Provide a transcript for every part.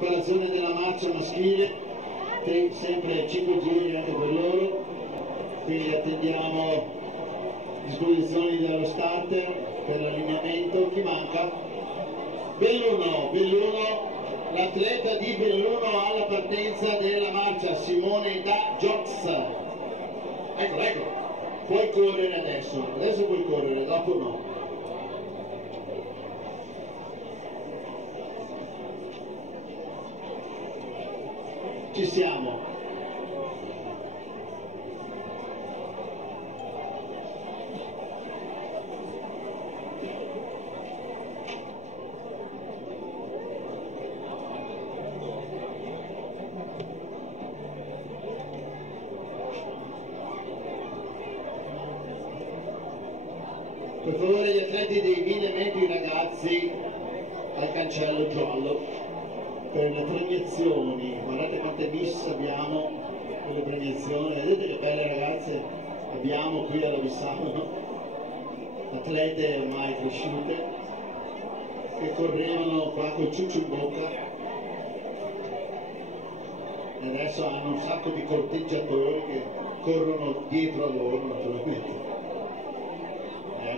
preparazione della marcia maschile, sempre 5 giri anche per loro, quindi attendiamo disposizioni dello starter per l'allineamento. Chi manca? Belluno, l'atleta di Belluno alla partenza della marcia, Simone da Giox. Ecco, puoi correre adesso puoi correre, dopo no. Ci siamo. Per favore gli atleti dei 1000 metri ragazzi al cancello giallo per le premiazioni. Guardate quante miss abbiamo per le premiazioni, vedete che belle ragazze abbiamo qui alla Bissano, atlete ormai cresciute che correvano qua col ciuccio in bocca e adesso hanno un sacco di corteggiatori che corrono dietro a loro naturalmente.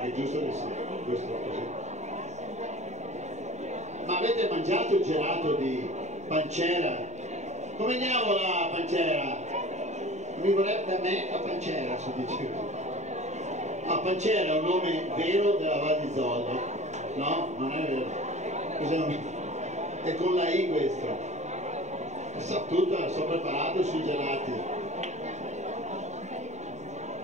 È giusto che sia questo così. Ma avete mangiato il gelato di pancera? Come andiamo la pancera? Mi vorrebbe a me la pancera, si dice così. Ah, pancera è un nome vero della Val di Zoldo? No? Non è vero. Cos'è un... È con la I questo. So tutto, sono preparato sui gelati.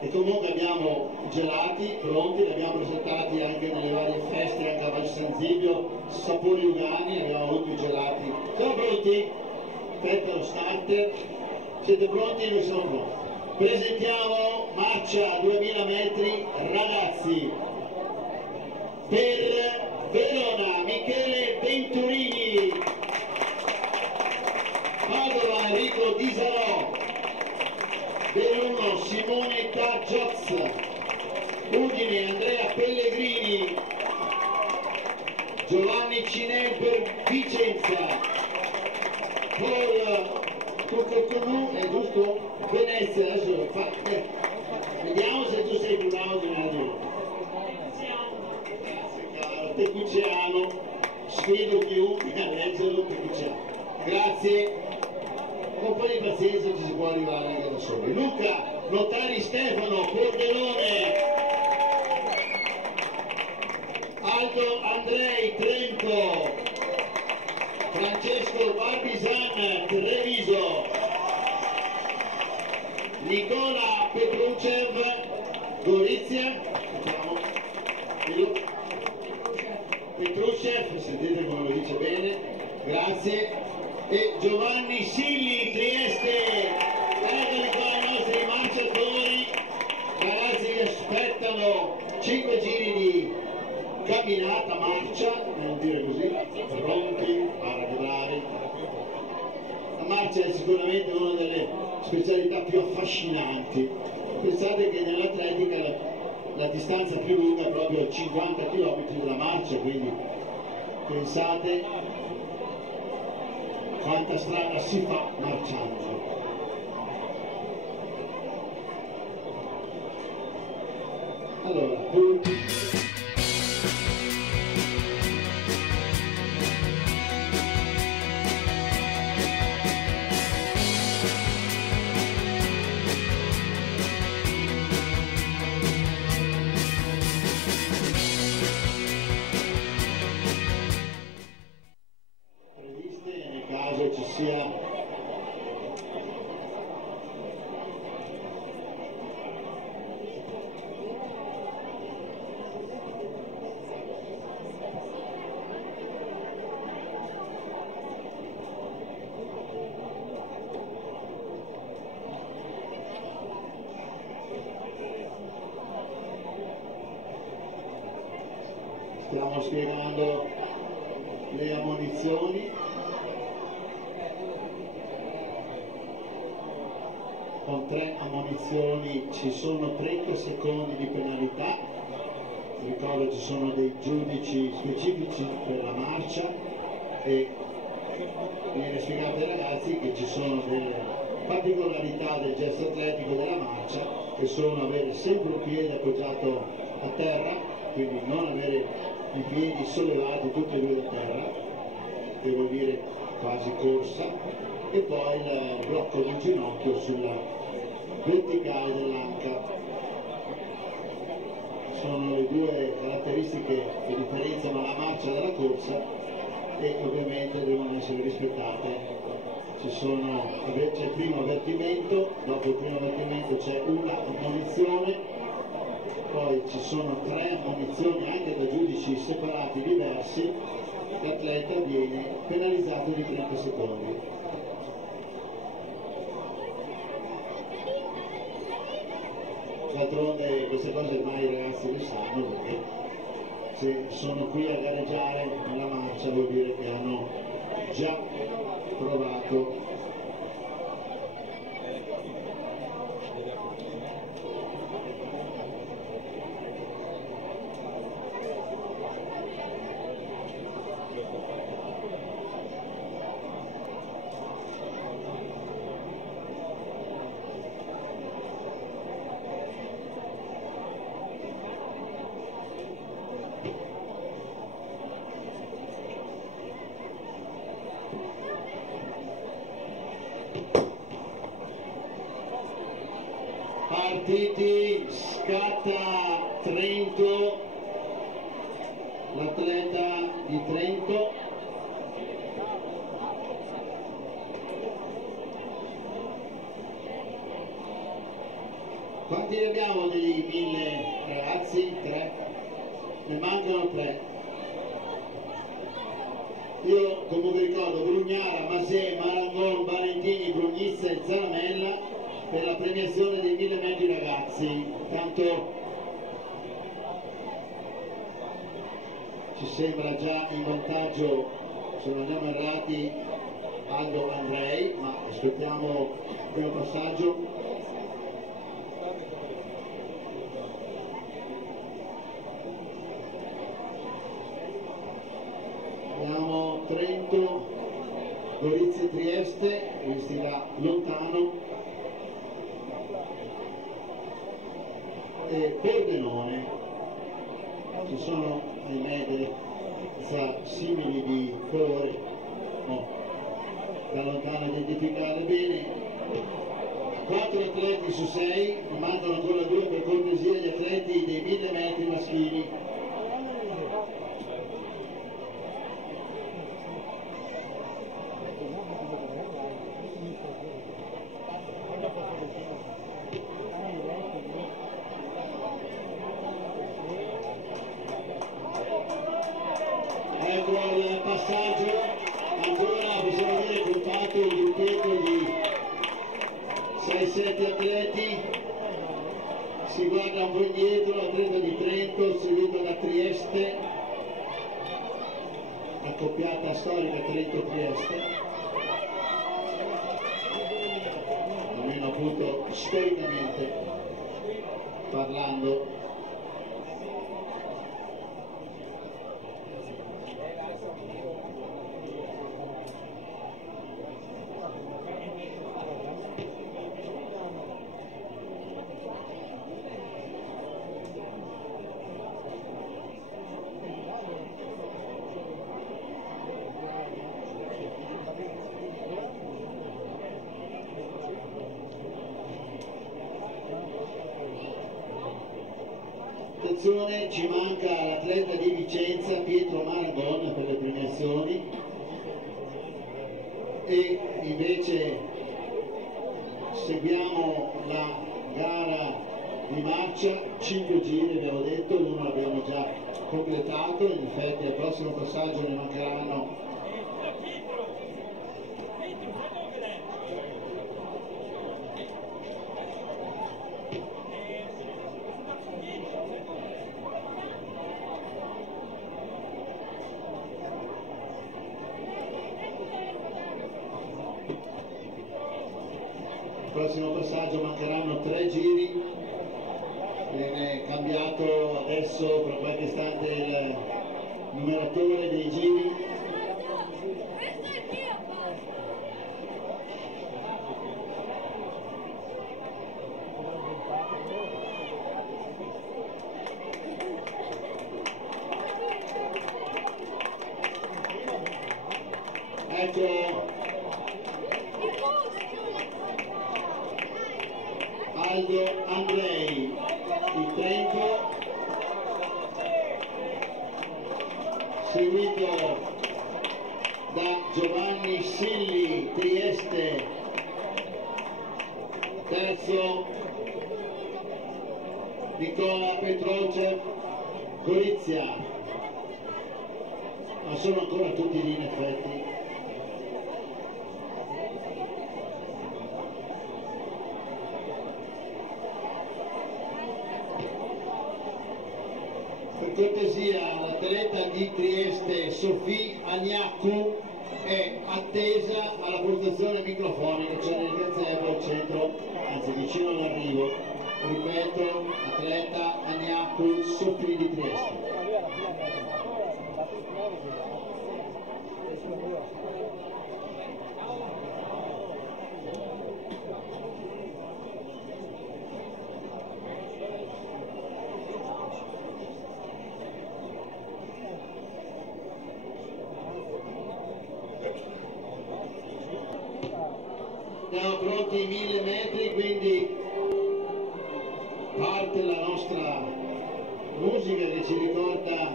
E comunque abbiamo i gelati pronti, li abbiamo presentati anche nelle varie feste, anche a Val San Zibio, Sapori Ugani, abbiamo avuto i gelati. Siamo pronti? Aspetta lo starter. Siete pronti? Noi siamo pronti. Presentiamo marcia 2000 metri ragazzi. Per Verona, Michele Venturini. Padova, Enrico Di Sarò. Belluno, Simone da Gioz. Udine, Andrea Pellegrini. Giovanni Cinel per Vicenza. Paul Cucoconu, è giusto? Venezia, adesso vediamo se tu sei più bravo di me. Grazie caro, Tecuciano, sfido chiunque a leggerlo, Tecuciano. Grazie. Con un po' di pazienza ci si può arrivare anche da soli. Luca, Notari Stefano, Pordenone, Aldo Andrei, Trento, Francesco Barbisan, Treviso, Nicola Petrucev, Gorizia, Petrucev, sentite come lo dice bene, grazie. E Giovanni Silli, Trieste. Eccoli qua i nostri marciatori, ragazzi che aspettano 5 giri di camminata, marcia, devo dire così, pronti a arrivare. La marcia è sicuramente una delle specialità più affascinanti. Pensate che nell'atletica la distanza più lunga è proprio 50 km della marcia, quindi pensate quanta strada si fa marciando. Allora, ci sia stiamo spiegando le ammonizioni. Con 3 ammonizioni ci sono 30 secondi di penalità. Ricordo ci sono dei giudici specifici per la marcia e viene spiegato ai ragazzi che ci sono delle particolarità del gesto atletico della marcia, che sono avere sempre un piede appoggiato a terra, quindi non avere i piedi sollevati tutti e due da terra, che vuol dire quasi corsa, e poi il blocco del ginocchio sulla verticale dell'anca. Sono le due caratteristiche che differenziano la marcia dalla corsa e ovviamente devono essere rispettate. C'è il primo avvertimento, dopo il primo avvertimento c'è una ammonizione, poi ci sono 3 ammonizioni anche da giudici separati diversi, l'atleta viene penalizzato di 30 secondi. D'altronde queste cose ormai i ragazzi le sanno, perché se sono qui a gareggiare nella marcia vuol dire che hanno già provato. Partiti, scatta Trento, l'atleta di Trento. Quanti ne abbiamo degli 1000 ragazzi? 3? Ne mancano 3. Io comunque ricordo Brugnara, Masè, Marangon, Valentini, Brugnizza e Zaramella per la premiazione dei 1000 metri ragazzi. Tanto ci sembra già in vantaggio, se non andiamo errati, Aldo Andrei, ma aspettiamo il primo passaggio. Abbiamo Trento, Gorizia e Trieste, visti da lontano, e Pordenone. Ci sono, ahimè, delle simili di colore, da lontano identificare bene. 4 atleti su 6, ne mancano ancora 2, per cortesia gli atleti dei 1000 metri maschili. Ecco il passaggio, ancora possiamo dire contato il gruppetto di 6-7 atleti, si guarda un po' indietro, l'atleta di Trento seguito da Trieste, accoppiata storica Trento-Trieste, almeno appunto storicamente parlando. Attenzione, ci manca l'atleta di Vicenza Pietro Marangon per le premiazioni, e invece seguiamo la gara di marcia, 5 giri abbiamo detto, uno l'abbiamo già completato, in effetti al prossimo passaggio ne mancheranno . Al prossimo passaggio mancheranno 3 giri, viene cambiato adesso per qualche istante il numeratore dei giri. ecco Aldo Andrei di Trento, seguito da Giovanni Silli Trieste, terzo Nicola Petrocev Gorizia, ma sono ancora tutti lì in effetti. Per cortesia, l'atleta di Trieste Sofì Agnacu è attesa alla postazione microfonica, cioè nel gazebo al centro, anzi vicino all'arrivo. Ripeto, atleta Agnacu Sofì di Trieste. Siamo pronti ai 1000 metri, quindi parte la nostra musica che ci ricorda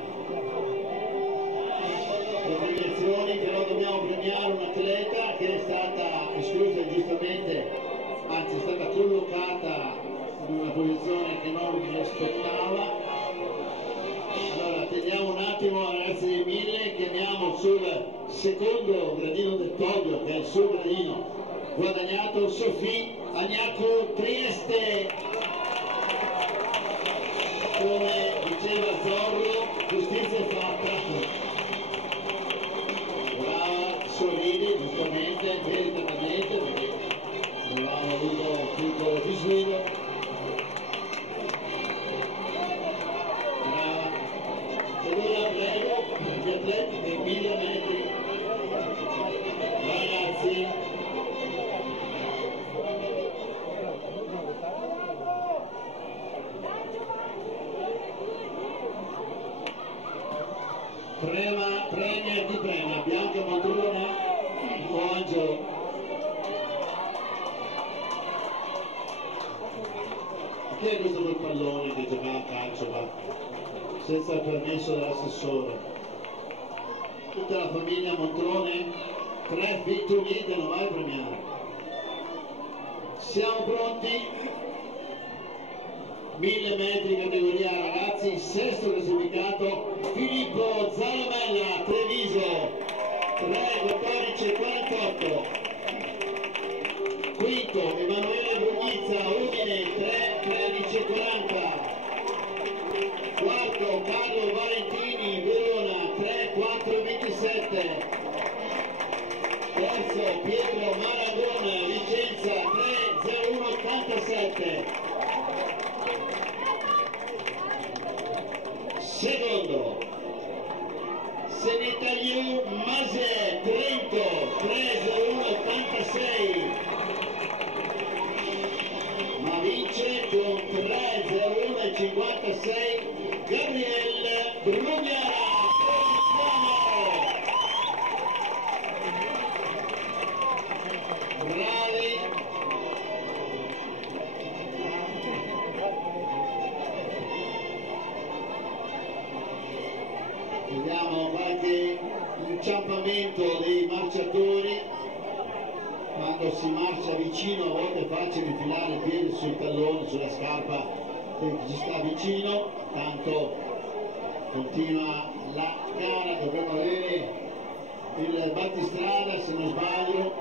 le premiazioni, però dobbiamo premiare un atleta che è stata esclusa giustamente, anzi è stata collocata in una posizione che non mi aspettava. Allora teniamo un attimo ragazzi dei 1000, chiamiamo sul secondo gradino del podio, che è il suo gradino guadagnato, Sofì Agnacu Trieste. Come diceva Zorro, giustizia è fatta. Brava, sorride, giustamente, meritatamente, perché non avevamo avuto punto di svelo. Brava. Ed ora prego gli atleti dei 1000 metri. Ragazzi, premia e chi premia? Bianca Montrone o Angelo? Chi è questo col pallone che giocava a calcio va? Senza il permesso dell'assessore? Tutta la famiglia Montrone? 3 vinto niente, non va a premiare. Siamo pronti? 1000 metri categoria ragazzi, sesto classificato Filippo Zaramella, Treviso, 3:14:48. Quinto Emanuele Brugnizza, Udine, 3:13:40. Quarto Carlo Valentini, Verona, 3:4:27. Terzo Pietro Maragona, Vicenza, 3:01:87. Secondo Senetaliu Masè, Trento, 3:01:86, ma vince con 3:01:56 Gabriele Brugnara. Bravi. Vediamo qualche inciampamento dei marciatori. Quando si marcia vicino a volte è facile infilare il piede sul tallone, sulla scarpa che ci sta vicino, tanto continua la gara. Dovremmo avere il battistrada se non sbaglio.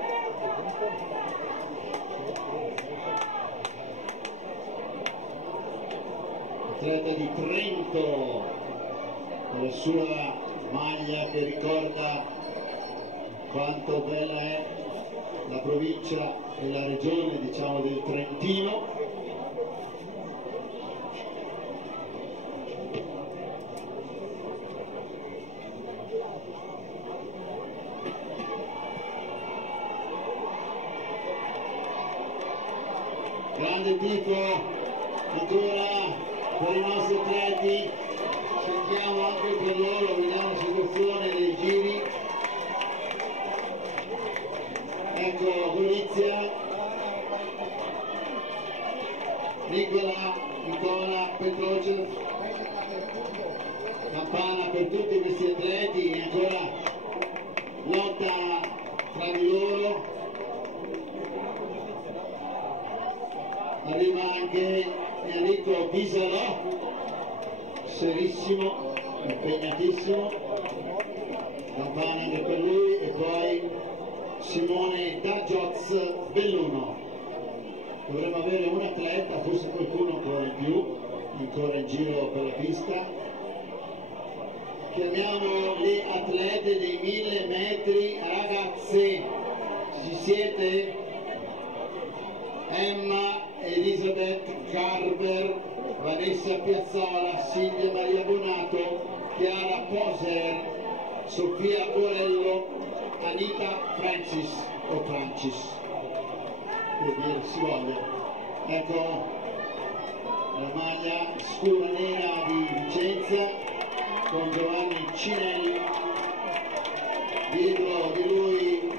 Atleta di Trento, con la sua maglia che ricorda quanto bella è la provincia e la regione, diciamo, del Trentino. Grande tifo ancora per i nostri atleti. Sentiamo anche per loro, vediamo la situazione dei giri. ecco Gorizia, Nicola Petrocev, campana per tutti questi atleti, ancora lotta tra di loro. Arriva anche Enrico Bisalò, serissimo, impegnatissimo, campana anche per lui, e poi Simone Dagioz Belluno. Dovremmo avere un atleta, forse qualcuno ancora in più, ancora in giro per la pista. Chiamiamo le atlete dei 1000 metri, ragazze, ci siete? Emma Elisabeth Carver, Vanessa Piazzola, Silvia Maria Bonato, Chiara Poser, Sofia Borello, Anita Francis o Francis, che dire si voglia. Ecco la maglia scura nera di Vicenza con Giovanni Cinelli, dietro di lui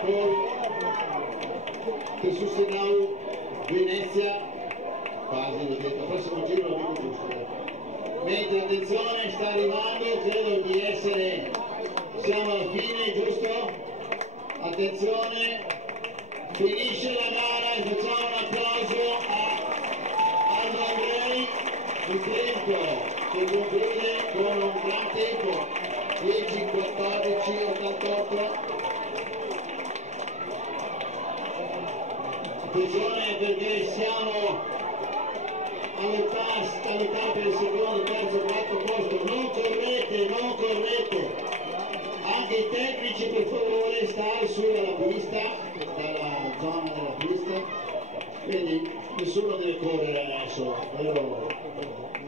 Paul Tesusenau, Venezia, quasi l'ho detto, prossimo giro lo dico giusto. Mentre attenzione, sta arrivando, credo di essere, siamo alla fine, giusto? Attenzione, finisce la gara e facciamo un applauso a Aldo Andrei, il tempo che conclude con un gran tempo, 10:14:88. Attenzione perché siamo a lottare per il secondo, terzo, quarto posto, non correte, non correte, anche i tecnici per favore stare su dalla pista, dalla zona della pista, quindi nessuno deve correre adesso, vero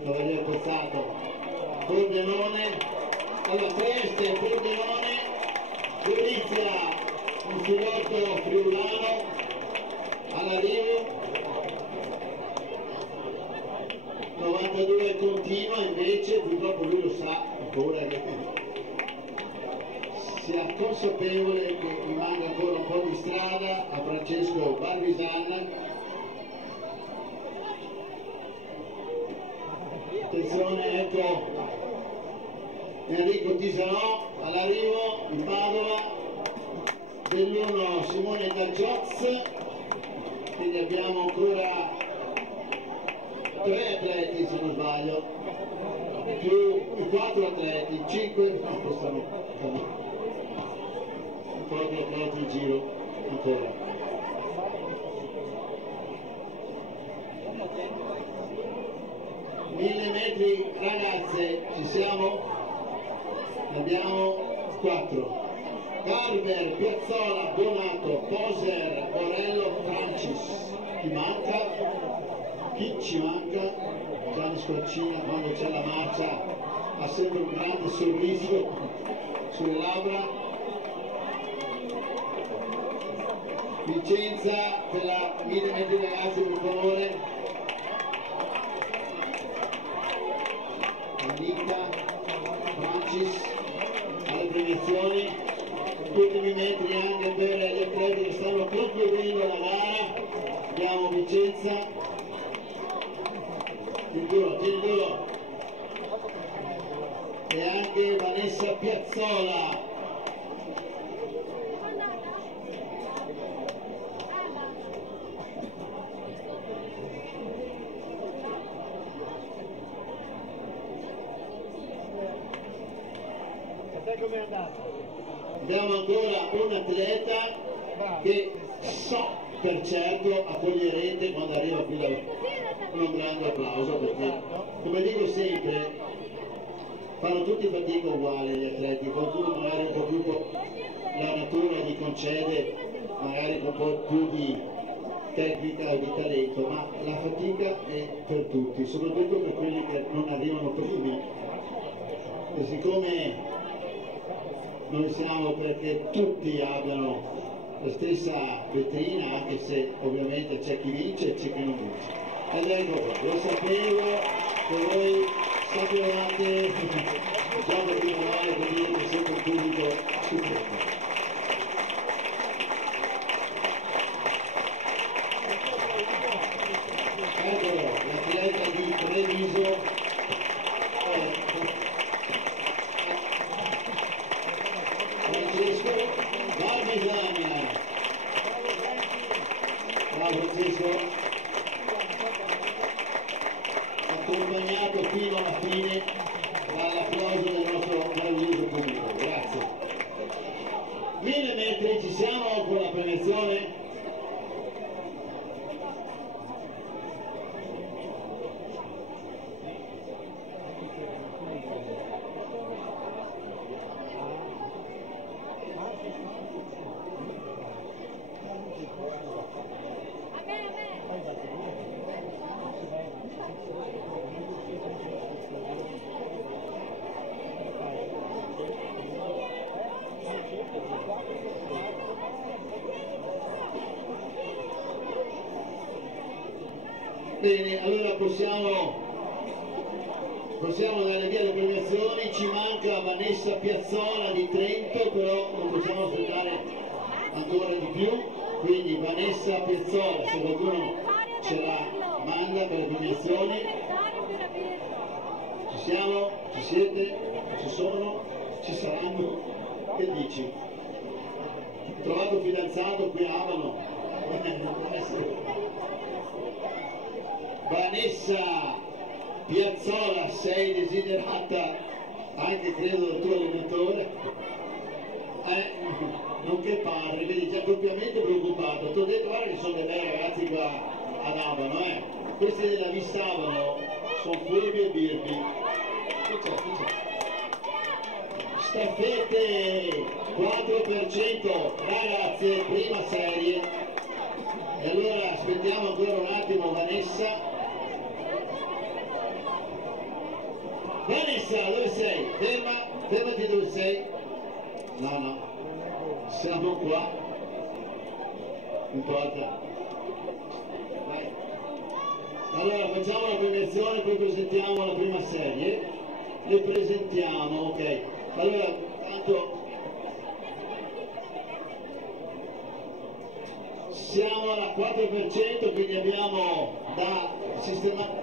cavaliere Pozzato. Pordenone, alla Trieste, Pordenone, Gorizia, un filotto friulano, all'arrivo 92 continua, invece purtroppo lui lo sa, ancora che sia consapevole che gli manca ancora un po' di strada a Francesco Barbisan. Attenzione, ecco Enrico Tisanò all'arrivo in Padova, Belluno Simone Dagioz, quindi abbiamo ancora 3 atleti se non sbaglio, più 4 atleti, 5, no, quest'anno un po' di atleti in giro ancora. Mille metri ragazze, ci siamo? Ne abbiamo 4. Carver, Piazzola, Bonato, Poser, Borello, Francis. Chi manca? Chi ci manca? Gianni Squarcina quando c'è la marcia ha sempre un grande sorriso sulle labbra. Vicenza per la 1000 metri ragazzi, per favore. Anita, Francis alle premiazioni, ultimi metri anche per gli atleti che stanno concludendo la gara. Abbiamo Vicenza, tieni duro, e anche Vanessa Piazzola. Abbiamo ancora un atleta che so per certo accoglierete quando arriva qui con un grande applauso, perché come dico sempre fanno tutti fatica uguale gli atleti, qualcuno magari un po' più la natura gli concede magari un po' più di tecnica o di talento, ma la fatica è per tutti, soprattutto per quelli che non arrivano primi, e siccome noi siamo perché tutti abbiano la stessa vetrina, anche se ovviamente c'è chi vince e c'è chi non vince. Ed ecco qua, lo sapevo che voi sapevate già per prima volta, che sempre il pubblico supporta. Barbisagna, bravo Francesco, accompagnato fino alla fine dall'applauso del nostro meraviglioso pubblico, grazie. 1000 metri, ci siamo con la premiazione? Bene, allora possiamo andare via le premiazioni. Ci manca Vanessa Piazzola di Trento, però non possiamo aspettare ancora di più, quindi Vanessa Piazzola, se qualcuno ce la manda per le premiazioni. Ci siamo? Ci siete? Ci sono? Ci saranno? Che dici? Trovato fidanzato qui a Avano? Vanessa Piazzola, sei desiderata anche credo dal tuo allenatore? Non che padre, vedi già doppiamente preoccupato. Ti ho detto guarda che sono dei bei ragazzi qua ad Avano, questi della Vissavano sono furbi e birbi. Che c'è? Staffette 4%, ragazze, prima serie. E allora aspettiamo ancora un attimo Vanessa. Vanessa, dove sei? Fermati dove sei. No, siamo qua. Non importa. Vai. Allora facciamo la premiazione, poi presentiamo la prima serie. Le presentiamo, ok. Allora, tanto siamo al 4%, quindi abbiamo da sistemare.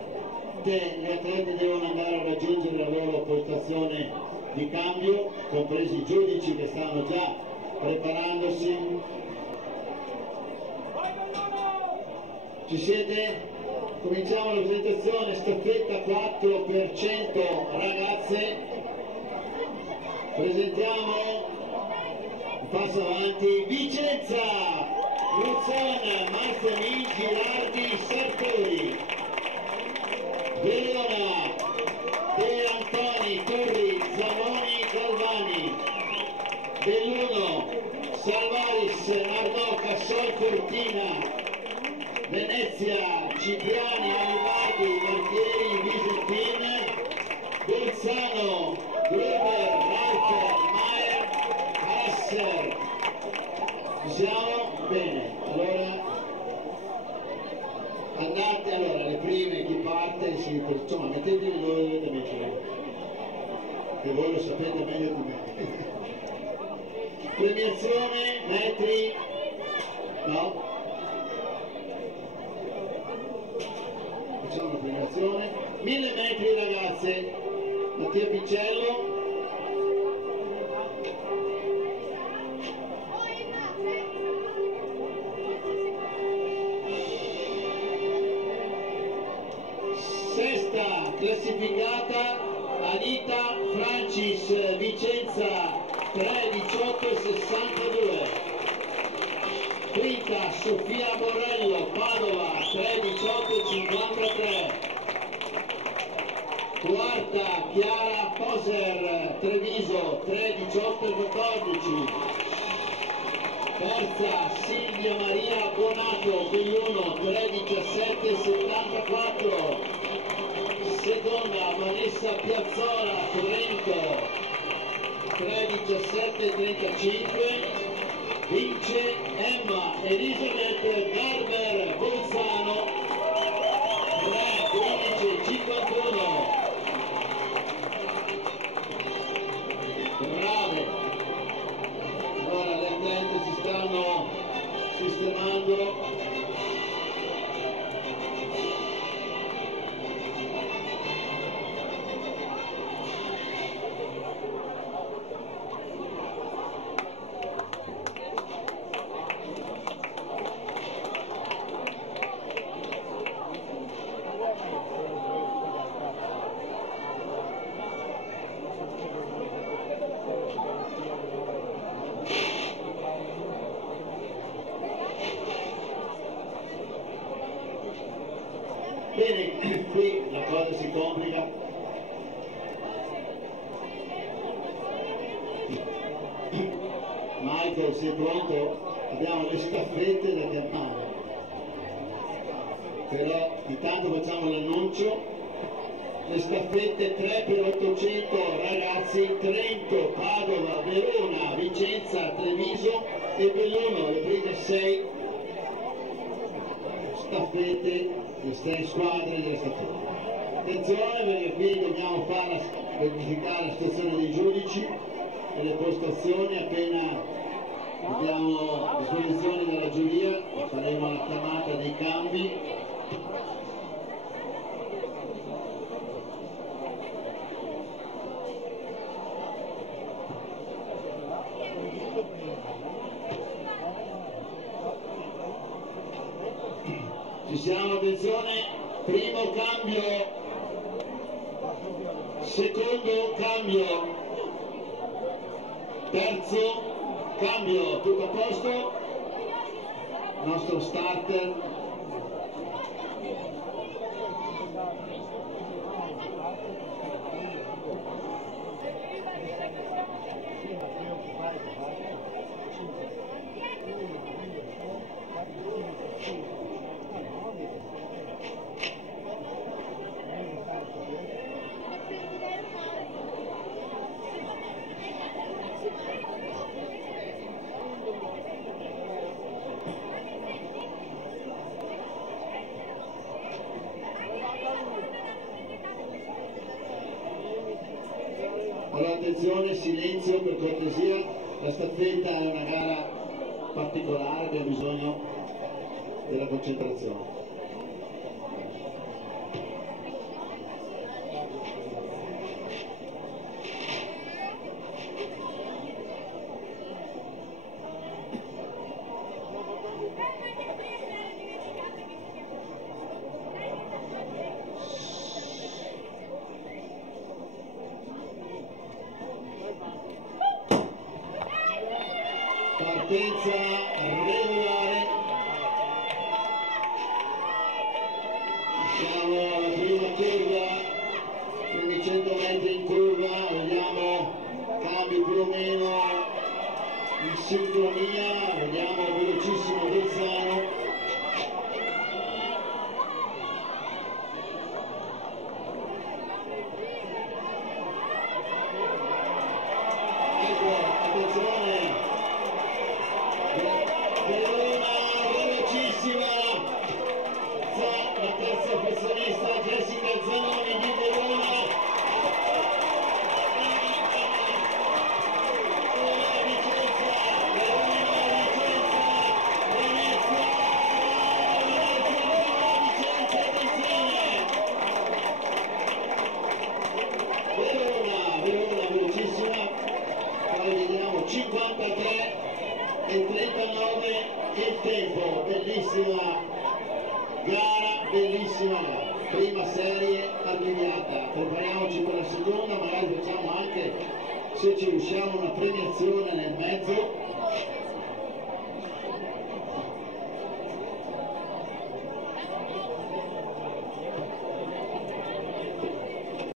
Gli atleti devono andare a raggiungere la loro postazione di cambio, compresi i giudici che stanno già preparandosi. Ci siete? Cominciamo la presentazione, staffetta 4% ragazze. Presentiamo, un passo avanti, Vicenza, Luzzana, Marzani, Girardi, Sartori. Verona, De Antoni, Torri, Zanoni, Galvani, Belluno, Salvaris, Nardò, Cassol, Cortina, Venezia, Cipriani, Alibardi, Marchieri, Visentin, Bolzano, Gruber, Rauter, Maier, Hasser. Ci siamo? Bene, allora andate, allora le prime chi parte insomma mettetevi dove dovete mettere, che voi lo sapete meglio di me. Premiazione, metri, no? Facciamo la premiazione, 1000 metri ragazze, Mattia Piccello. Sesta classificata Anita Francis, Vicenza 3:18:62. Quinta Sofia Borrello, Padova 3:18:53. Quarta Chiara Poser, Treviso 3:18:14. Terza Silvia Maria Bonato, Belluno 3:17:74. Seconda Vanessa Piazzola, Trento 3:17:35. Vince Emma Elisabeth Garber, Bolzano 3:15:51. Brave. Allora le atlete si stanno sistemando. Bene, qui la cosa si complica. Michael, sei pronto? Abbiamo le staffette da chiamare. Però intanto facciamo l'annuncio. Le staffette 3x800 ragazzi, Trento, Padova, Verona, Vicenza, Treviso e Belluno, le prime 6 staffette, le 6 squadre delle staffette. Attenzione perché qui dobbiamo verificare la situazione dei giudici e le postazioni. Appena abbiamo disposizioni dalla giuria faremo la chiamata dei cambi. Ci siamo, attenzione, primo cambio, secondo cambio, terzo cambio, tutto a posto, nostro starter. Allora attenzione, silenzio per cortesia, la staffetta è una gara particolare, abbiamo bisogno della concentrazione. Partenza regolare, siamo alla prima curva, quindi 100 metri in curva, vediamo cambi più o meno in sincronia, vediamo velocissimo Bolzano. Ecco, attenzione! Verona velocissima, la terza professionista Jessica Zanoni di Verona. Vicenza, Verona velocissima, poi vediamo 53 e 39 il tempo, bellissima gara, prima serie avviata, prepariamoci per la seconda, magari facciamo anche, se ci riusciamo, una premiazione nel mezzo.